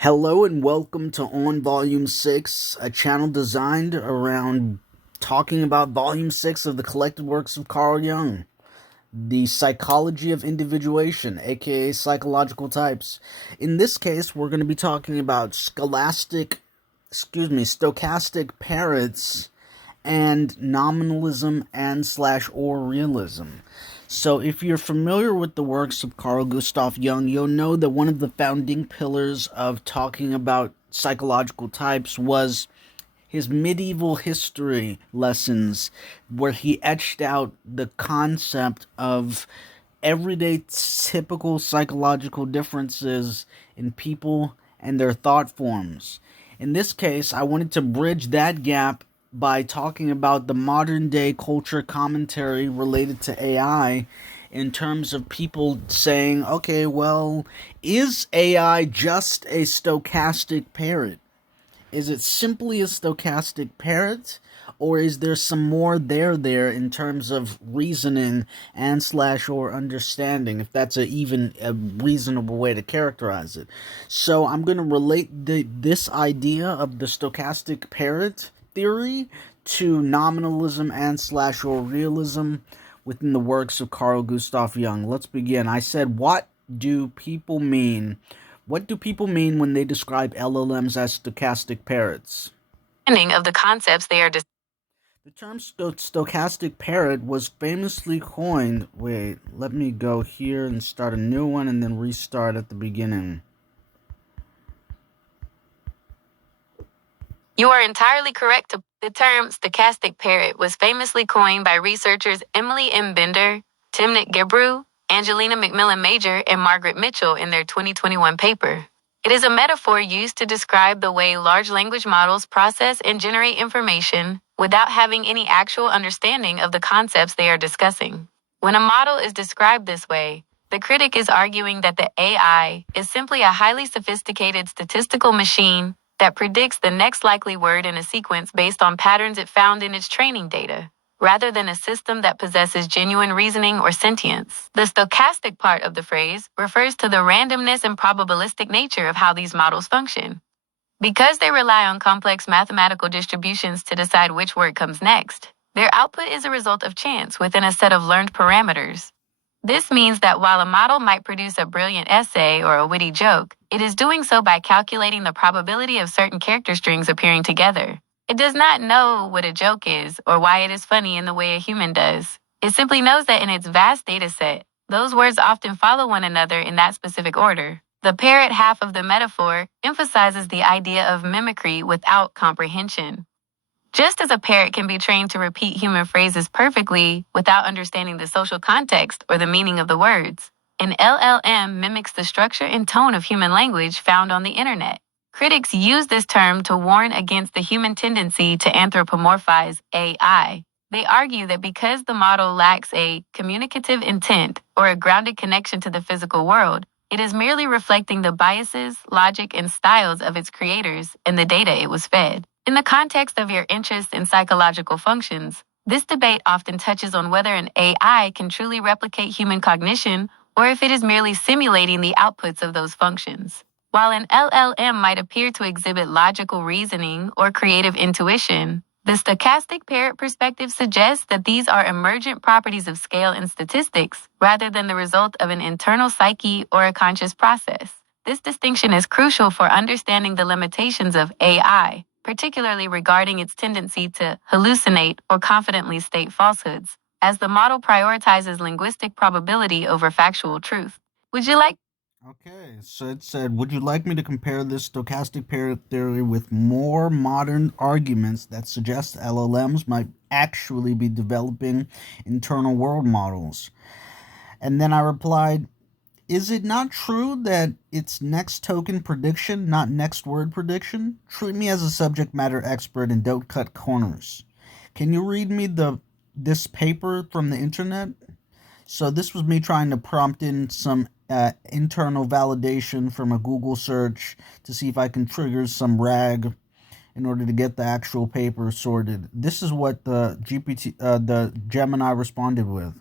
Hello and welcome to On Volume 6, a channel designed around talking about Volume 6 of the collected works of Carl Jung, The Psychology of Individuation, aka Psychological Types. In this case, we're going to be talking about stochastic parrots and nominalism and/or realism. So if you're familiar with the works of Carl Gustav Jung, you'll know that one of the founding pillars of talking about psychological types was his medieval history lessons, where he etched out the concept of everyday typical psychological differences in people and their thought forms. In this case, I wanted to bridge that gap by talking about the modern day culture commentary related to AI in terms of people saying, okay, well, is AI just a stochastic parrot? Is it simply a stochastic parrot? Or is there some more there in terms of reasoning and/or understanding, if that's even a reasonable way to characterize it? So I'm going to relate this idea of the stochastic parrot theory to nominalism and/or realism within the works of Carl Gustav Jung. Let's begin. I said, what do people mean? What do people mean when they describe LLMs as stochastic parrots? Of the concepts they are The term stochastic parrot was famously coined. Wait, let me go here and start a new one and then restart at the beginning. You are entirely correct. The term stochastic parrot was famously coined by researchers Emily M. Bender, Timnit Gebru, Angelina McMillan Major, and Margaret Mitchell in their 2021 paper. It is a metaphor used to describe the way large language models process and generate information without having any actual understanding of the concepts they are discussing. When a model is described this way, the critic is arguing that the AI is simply a highly sophisticated statistical machine that predicts the next likely word in a sequence based on patterns it found in its training data, rather than a system that possesses genuine reasoning or sentience. The stochastic part of the phrase refers to the randomness and probabilistic nature of how these models function. Because they rely on complex mathematical distributions to decide which word comes next, their output is a result of chance within a set of learned parameters. This means that while a model might produce a brilliant essay or a witty joke, it is doing so by calculating the probability of certain character strings appearing together. It does not know what a joke is or why it is funny in the way a human does. It simply knows that in its vast data set, those words often follow one another in that specific order. The parrot half of the metaphor emphasizes the idea of mimicry without comprehension. Just as a parrot can be trained to repeat human phrases perfectly without understanding the social context or the meaning of the words, an LLM mimics the structure and tone of human language found on the internet. Critics use this term to warn against the human tendency to anthropomorphize AI. They argue that because the model lacks a communicative intent or a grounded connection to the physical world, it is merely reflecting the biases, logic, and styles of its creators and the data it was fed. In the context of your interest in psychological functions, this debate often touches on whether an AI can truly replicate human cognition or if it is merely simulating the outputs of those functions. While an LLM might appear to exhibit logical reasoning or creative intuition, the stochastic parrot perspective suggests that these are emergent properties of scale and statistics rather than the result of an internal psyche or a conscious process. This distinction is crucial for understanding the limitations of AI, particularly regarding its tendency to hallucinate or confidently state falsehoods, as the model prioritizes linguistic probability over factual truth. Would you like Okay, so it said, would you like me to compare this stochastic parrot theory with more modern arguments that suggest LLMs might actually be developing internal world models? And then I replied, is it not true that it's next token prediction, not next word prediction? Treat me as a subject matter expert and don't cut corners. Can you read me this paper from the internet? So this was me trying to prompt in some internal validation from a Google search to see if I can trigger some RAG in order to get the actual paper sorted. This is what the Gemini responded with.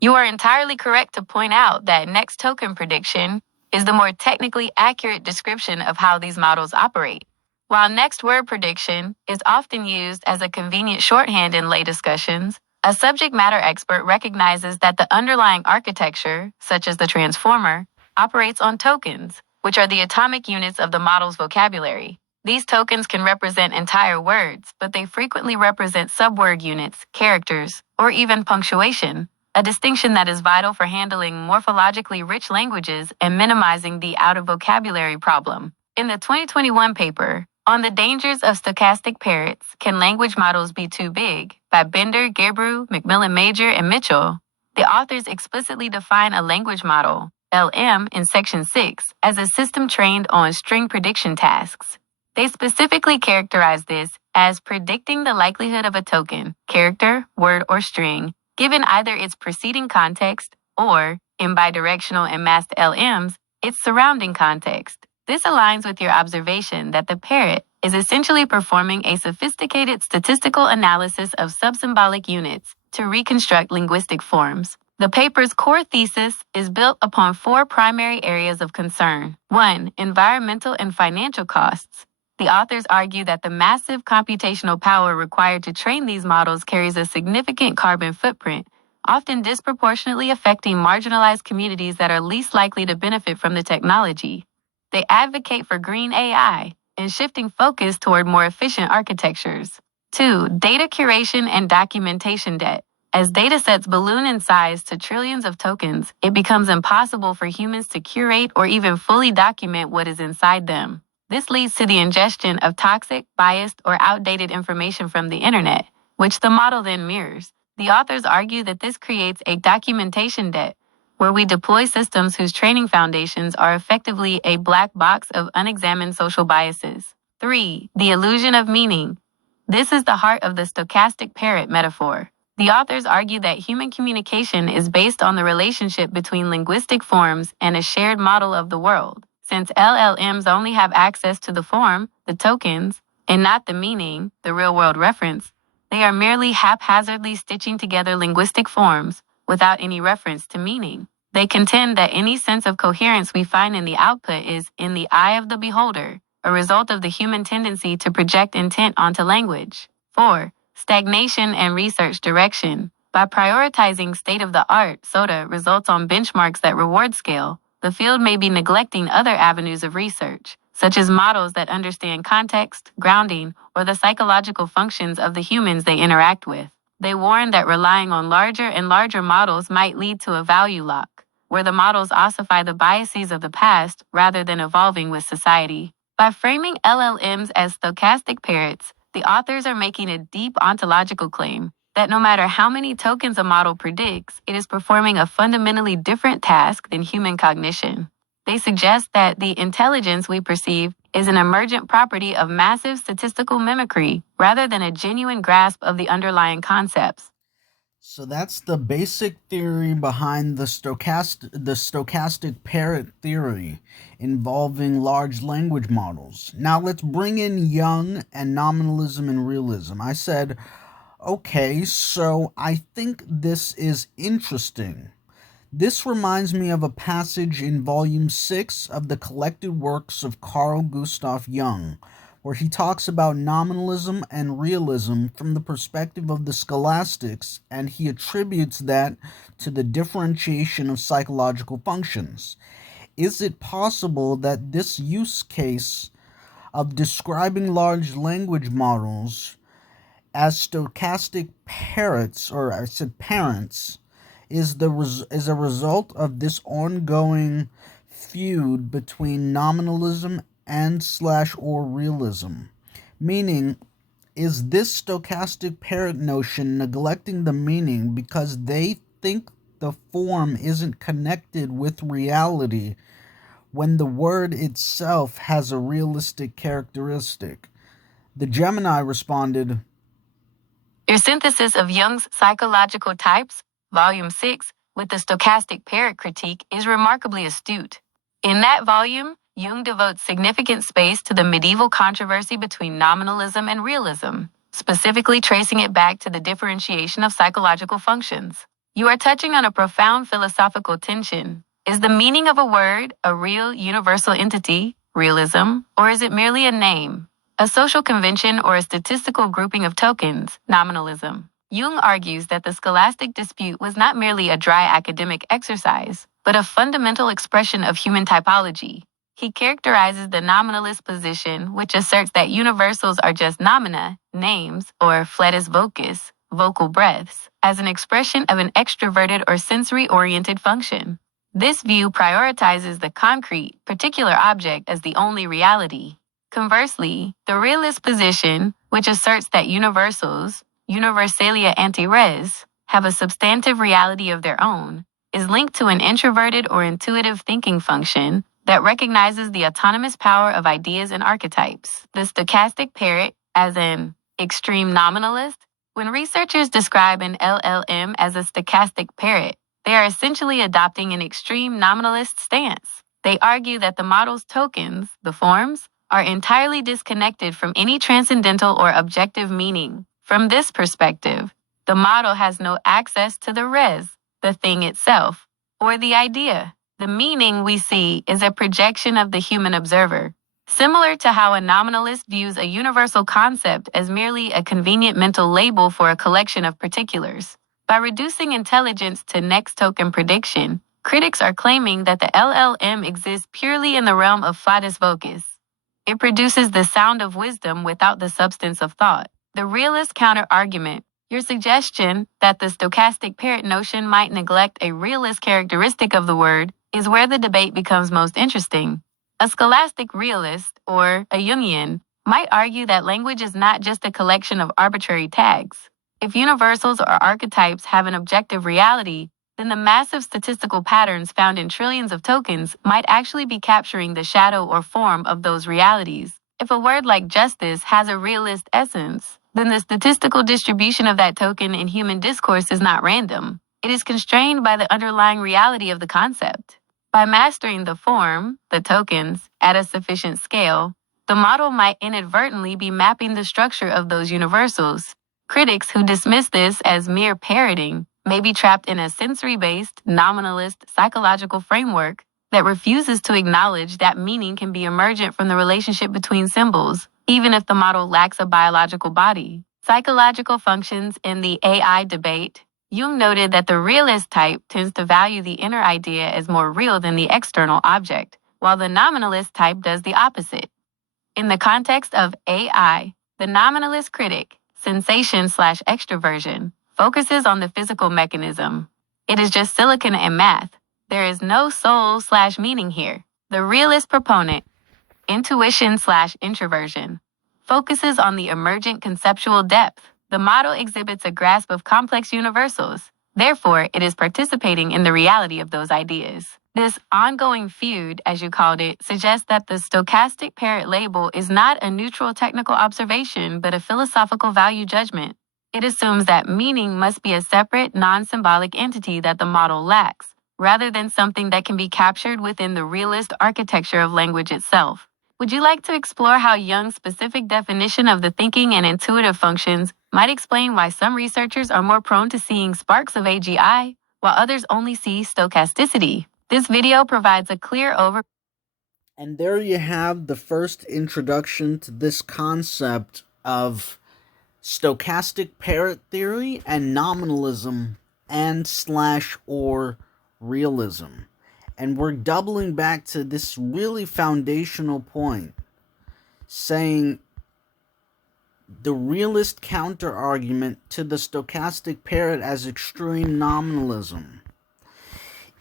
You are entirely correct to point out that next token prediction is the more technically accurate description of how these models operate. While next word prediction is often used as a convenient shorthand in lay discussions, a subject matter expert recognizes that the underlying architecture, such as the transformer, operates on tokens, which are the atomic units of the model's vocabulary. These tokens can represent entire words, but they frequently represent subword units, characters, or even punctuation, a distinction that is vital for handling morphologically rich languages and minimizing the out-of-vocabulary problem. In the 2021 paper, On the Dangers of Stochastic Parrots, Can Language Models Be Too Big? By Bender, Gebru, McMillan-Major, and Mitchell, the authors explicitly define a language model, LM, in Section 6, as a system trained on string prediction tasks. They specifically characterize this as predicting the likelihood of a token, character, word, or string, given either its preceding context or, in bidirectional and masked LMs, its surrounding context. This aligns with your observation that the parrot is essentially performing a sophisticated statistical analysis of subsymbolic units to reconstruct linguistic forms. The paper's core thesis is built upon 4 primary areas of concern. 1. Environmental and financial costs. The authors argue that the massive computational power required to train these models carries a significant carbon footprint, often disproportionately affecting marginalized communities that are least likely to benefit from the technology. They advocate for green AI and shifting focus toward more efficient architectures. 2. Data curation and documentation debt. As datasets balloon in size to trillions of tokens, it becomes impossible for humans to curate or even fully document what is inside them. This leads to the ingestion of toxic, biased, or outdated information from the internet, which the model then mirrors. The authors argue that this creates a documentation debt, where we deploy systems whose training foundations are effectively a black box of unexamined social biases. 3. The illusion of meaning. This is the heart of the stochastic parrot metaphor. The authors argue that human communication is based on the relationship between linguistic forms and a shared model of the world. Since LLMs only have access to the form, the tokens, and not the meaning, the real-world reference, they are merely haphazardly stitching together linguistic forms without any reference to meaning. They contend that any sense of coherence we find in the output is, in the eye of the beholder, a result of the human tendency to project intent onto language. 4. Stagnation and research direction. By prioritizing state-of-the-art, SOTA results on benchmarks that reward scale, the field may be neglecting other avenues of research, such as models that understand context, grounding, or the psychological functions of the humans they interact with. They warn that relying on larger and larger models might lead to a value lock, where the models ossify the biases of the past rather than evolving with society. By framing LLMs as stochastic parrots, the authors are making a deep ontological claim that no matter how many tokens a model predicts, it is performing a fundamentally different task than human cognition. They suggest that the intelligence we perceive is an emergent property of massive statistical mimicry rather than a genuine grasp of the underlying concepts. So that's the basic theory behind the stochastic parrot theory involving large language models. Now let's bring in Jung and nominalism and realism. I said, okay, so I think this is interesting. This reminds me of a passage in Volume 6 of the collected works of Carl Gustav Jung, where he talks about nominalism and realism from the perspective of the scholastics, and he attributes that to the differentiation of psychological functions. Is it possible that this use case of describing large language models as stochastic parrots, or I said parents, is a result of this ongoing feud between nominalism and slash or realism? Meaning, is this stochastic parrot notion neglecting the meaning because they think the form isn't connected with reality when the word itself has a realistic characteristic? The Gemini responded, Your synthesis of Jung's psychological types, Volume 6, with the stochastic parrot critique is remarkably astute. In that volume, Jung devotes significant space to the medieval controversy between nominalism and realism, specifically tracing it back to the differentiation of psychological functions. You are touching on a profound philosophical tension. Is the meaning of a word a real universal entity, realism, or is it merely a name, a social convention, or a statistical grouping of tokens, nominalism? Jung argues that the scholastic dispute was not merely a dry academic exercise, but a fundamental expression of human typology. He characterizes the nominalist position, which asserts that universals are just nomina, names, or fletus vocis, vocal breaths, as an expression of an extroverted or sensory-oriented function. This view prioritizes the concrete, particular object as the only reality. Conversely, the realist position, which asserts that universals, universalia ante res, have a substantive reality of their own, is linked to an introverted or intuitive thinking function that recognizes the autonomous power of ideas and archetypes. The stochastic parrot, as an extreme nominalist, when researchers describe an LLM as a stochastic parrot, they are essentially adopting an extreme nominalist stance. They argue that the model's tokens, the forms, are entirely disconnected from any transcendental or objective meaning. From this perspective, the model has no access to the res, the thing itself, or the idea. The meaning we see is a projection of the human observer, similar to how a nominalist views a universal concept as merely a convenient mental label for a collection of particulars. By reducing intelligence to next token prediction, critics are claiming that the LLM exists purely in the realm of flatus vocis. It produces the sound of wisdom without the substance of thought. The realist counter-argument, your suggestion that the stochastic parrot notion might neglect a realist characteristic of the word, is where the debate becomes most interesting. A scholastic realist, or a Jungian, might argue that language is not just a collection of arbitrary tags. If universals or archetypes have an objective reality, then the massive statistical patterns found in trillions of tokens might actually be capturing the shadow or form of those realities. If a word like justice has a realist essence, then the statistical distribution of that token in human discourse is not random. It is constrained by the underlying reality of the concept. By mastering the form, the tokens, at a sufficient scale, the model might inadvertently be mapping the structure of those universals. Critics who dismiss this as mere parroting may be trapped in a sensory-based, nominalist psychological framework that refuses to acknowledge that meaning can be emergent from the relationship between symbols, even if the model lacks a biological body. Psychological functions in the AI debate. Jung noted that the realist type tends to value the inner idea as more real than the external object, while the nominalist type does the opposite. In the context of AI, the nominalist critic, sensation/extroversion, focuses on the physical mechanism. It is just silicon and math. There is no soul/meaning here. The realist proponent, intuition/introversion, focuses on the emergent conceptual depth. The model exhibits a grasp of complex universals. Therefore, it is participating in the reality of those ideas. This ongoing feud, as you called it, suggests that the stochastic parrot label is not a neutral technical observation, but a philosophical value judgment. It assumes that meaning must be a separate, non-symbolic entity that the model lacks, rather than something that can be captured within the realist architecture of language itself. Would you like to explore how Jung's specific definition of the thinking and intuitive functions might explain why some researchers are more prone to seeing sparks of AGI, while others only see stochasticity? This video provides a clear overview. And there you have the first introduction to this concept of stochastic parrot theory and nominalism and/or realism. And we're doubling back to this really foundational point, saying the realist counter-argument to the stochastic parrot as extreme nominalism.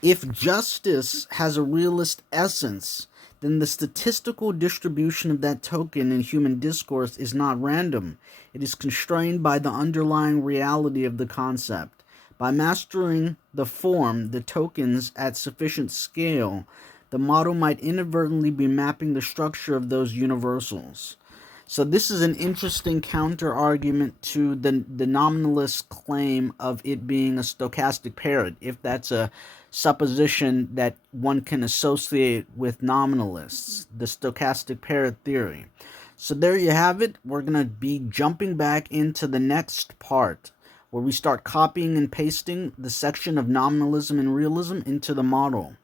If justice has a realist essence, then the statistical distribution of that token in human discourse is not random. It is constrained by the underlying reality of the concept. By mastering the form, the tokens, at sufficient scale, the model might inadvertently be mapping the structure of those universals. So this is an interesting counter-argument to the nominalist claim of it being a stochastic parrot, if that's a supposition that one can associate with nominalists, the stochastic parrot theory. So there you have it. We're going to be jumping back into the next part, where we start copying and pasting the section of nominalism and realism into the model.